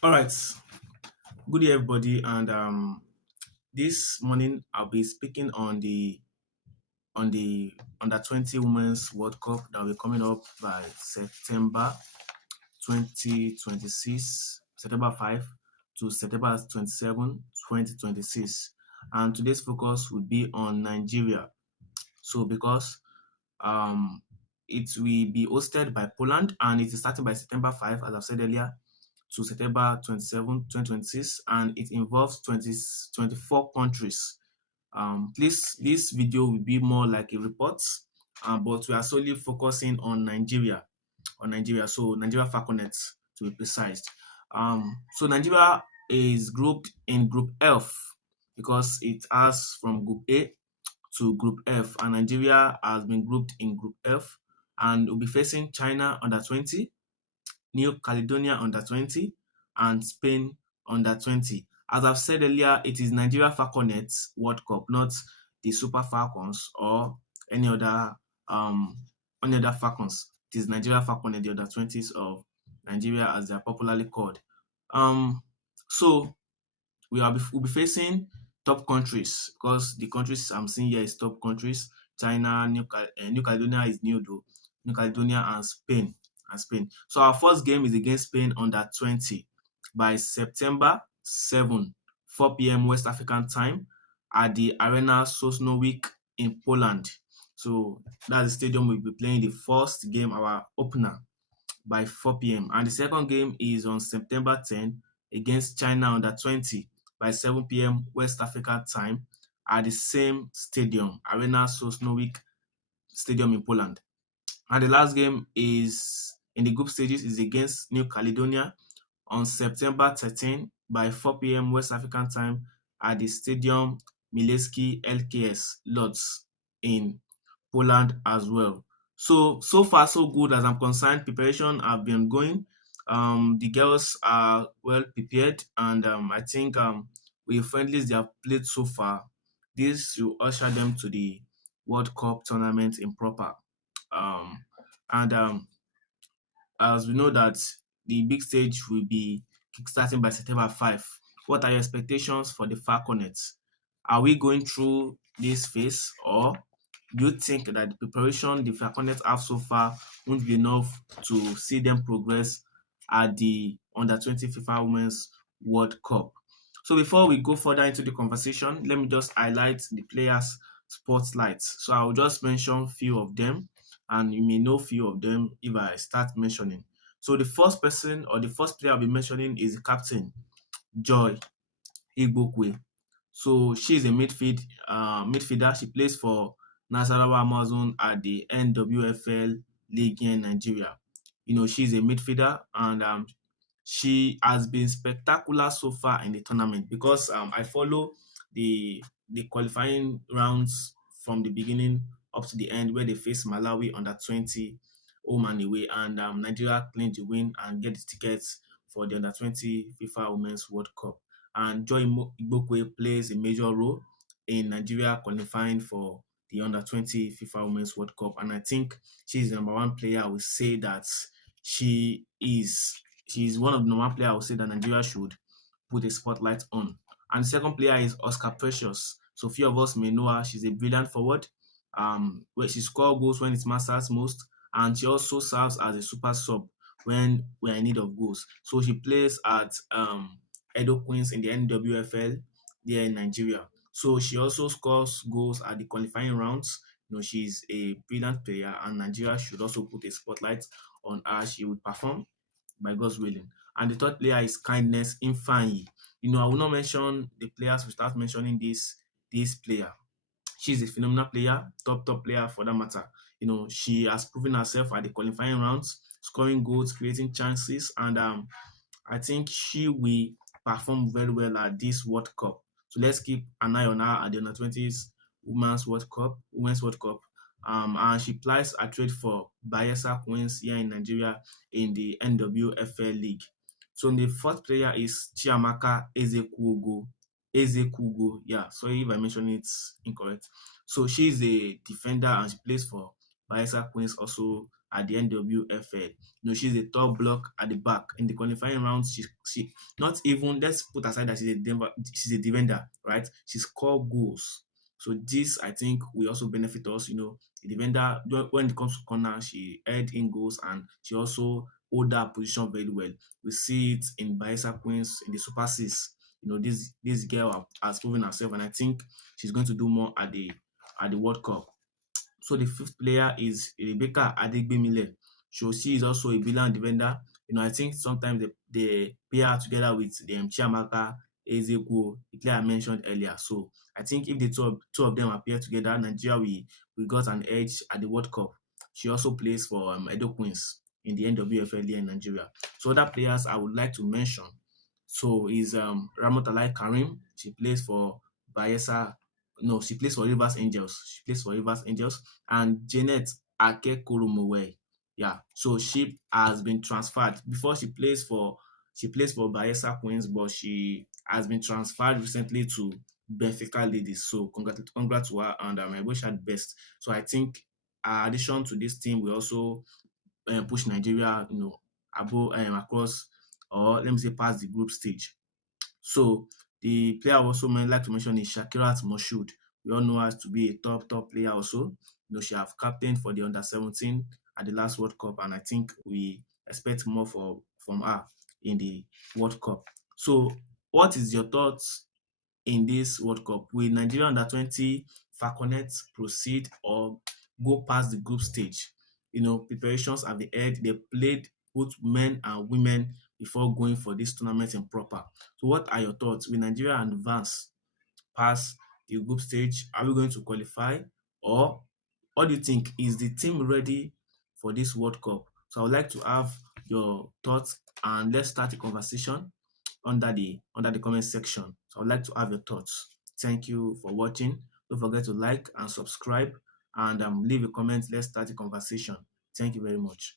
All right. Good day, everybody. And this morning I'll be speaking on the under 20 Women's World Cup that will be coming up by September 2026, September 5 to September 27, 2026. And today's focus will be on Nigeria. So because um, it will be hosted by Poland and it is starting by September 5, as I've said earlier, to September 27, 2026, and it involves 24 countries. Please, this video will be more like a report, but we are solely focusing on Nigeria, so Nigeria Falconets to be precise. So Nigeria is grouped in Group F because it has from Group A to Group F, and Nigeria has been grouped in Group F, and will be facing China under 20, New Caledonia under 20, and Spain under 20. As I've said earlier, it is Nigeria Falconets World Cup, not the Super Falcons or any other um Falcons. It is Nigeria Falconet, the under 20s of Nigeria, as they are popularly called. Um, so we'll be facing top countries because the countries I'm seeing here is top countries. China, New Caledonia is new though. New Caledonia and Spain. So our first game is against Spain under 20 by September 7, 4 p.m. West African time at the Arena Sosnowiec in Poland. So that's the stadium we'll be playing the first game, our opener, by 4 p.m. And the second game is on September 10 against China under 20 by 7 p.m. West Africa time at the same stadium, Arena Sosnowiec Stadium in Poland. And the last game is in the group stages is against New Caledonia on September 13 by 4 p.m. West African time at the Stadium Mielecki LKS Lodz in Poland as well. So far so good as I'm concerned. Preparation have been going. The girls are well prepared, and I think with the friendlies they have played so far, this will usher them to the World Cup tournament in proper. Um, and as we know that the big stage will be kickstarting by September 5. What are your expectations for the Falconets? Are we going through this phase, or do you think that the preparation the Falconets have so far won't be enough to see them progress at the under 20 FIFA Women's World Cup? So before we go further into the conversation, let me just highlight the players' spotlights. So I'll just mention few of them, and you may know few of them if I start mentioning. So the first person or the first player I'll be mentioning is the captain, Joy Igbokwe. So she's a midfielder. She plays for Nasarawa Amazon at the NWFL League here in Nigeria. She's a midfielder, and she has been spectacular so far in the tournament because I follow the qualifying rounds from the beginning up to the end where they face Malawi under 20 home and away, and Nigeria claimed the win and get the tickets for the under 20 FIFA Women's World Cup. And Joy Igbokwe plays a major role in Nigeria qualifying for the under 20 FIFA Women's World Cup. And I think she's the number one player. I would say that she is she's one of the number one player I would say that Nigeria should put a spotlight on. And the second player is Oscar Precious. So few of us may know her. She's a brilliant forward. Where she scores goals when it matters most, and she also serves as a super sub when we are in need of goals. So she plays at Edo Queens in the NWFL there in Nigeria. So she also scores goals at the qualifying rounds. She's a brilliant player, and Nigeria should also put a spotlight on her. She will perform by God's willing. And the third player is Kindness Infanyi. I will not mention the players. We start mentioning this player. She's a phenomenal player, top player for that matter. She has proven herself at the qualifying rounds, scoring goals, creating chances, and I think she will perform very well at this World Cup. So let's keep an eye on her at the under 20s Women's World Cup. And she plays a trade for Bayelsa Queens here in Nigeria in the NWFL League. So the fourth player is Chiamaka Ezekugo. Yeah, sorry if I mentioned it incorrect. So she's a defender and she plays for Bayelsa Queens also at the NWFL. She's a top block at the back. In the qualifying rounds, she not even, let's put aside that she's a defender, right? She scored goals. So this, I think, will also benefit us. The defender, when it comes to corner, she head in goals and she also hold that position very well. We see it in Bayelsa Queens in the Super Six. This girl has proven herself, and I think she's going to do more at the World Cup. So the fifth player is Rebecca Adegbemile. So she is also a brilliant defender. I think sometimes they pair her together with the Chiamaka Ezekwo, the player I mentioned earlier. So I think if the two of them appear together, Nigeria we got an edge at the World Cup. She also plays for Edo Queens in the NWFL here in Nigeria. So other players I would like to mention. So is Ramotalai Karim. She plays for Bayelsa. No, she plays for Rivers Angels. She plays for Rivers Angels. And Janet Akekoromowe. Yeah, so she has been transferred. Before she plays for Bayelsa Queens, but she has been transferred recently to Benfica Ladies. So congrats to her, and I wish her the best. So I think addition to this team will also push Nigeria, above across, or let me say past the group stage. So the player I also like to mention is Shakirat Moshood. We all know her to be a top player also. She have captained for the under 17 at the last World Cup, and I think we expect more from her in the World Cup. So what is your thoughts in this World Cup? Will Nigeria under 20 Falconets proceed or go past the group stage? Preparations have been held. They played both men and women before going for this tournament in proper. So what are your thoughts? Will Nigeria advance past the group stage? Are we going to qualify? Or what do you think? Is the team ready for this World Cup? So I would like to have your thoughts, and let's start the conversation under the comment section. So I'd like to have your thoughts. Thank you for watching. Don't forget to like and subscribe, and leave a comment. Let's start the conversation. Thank you very much.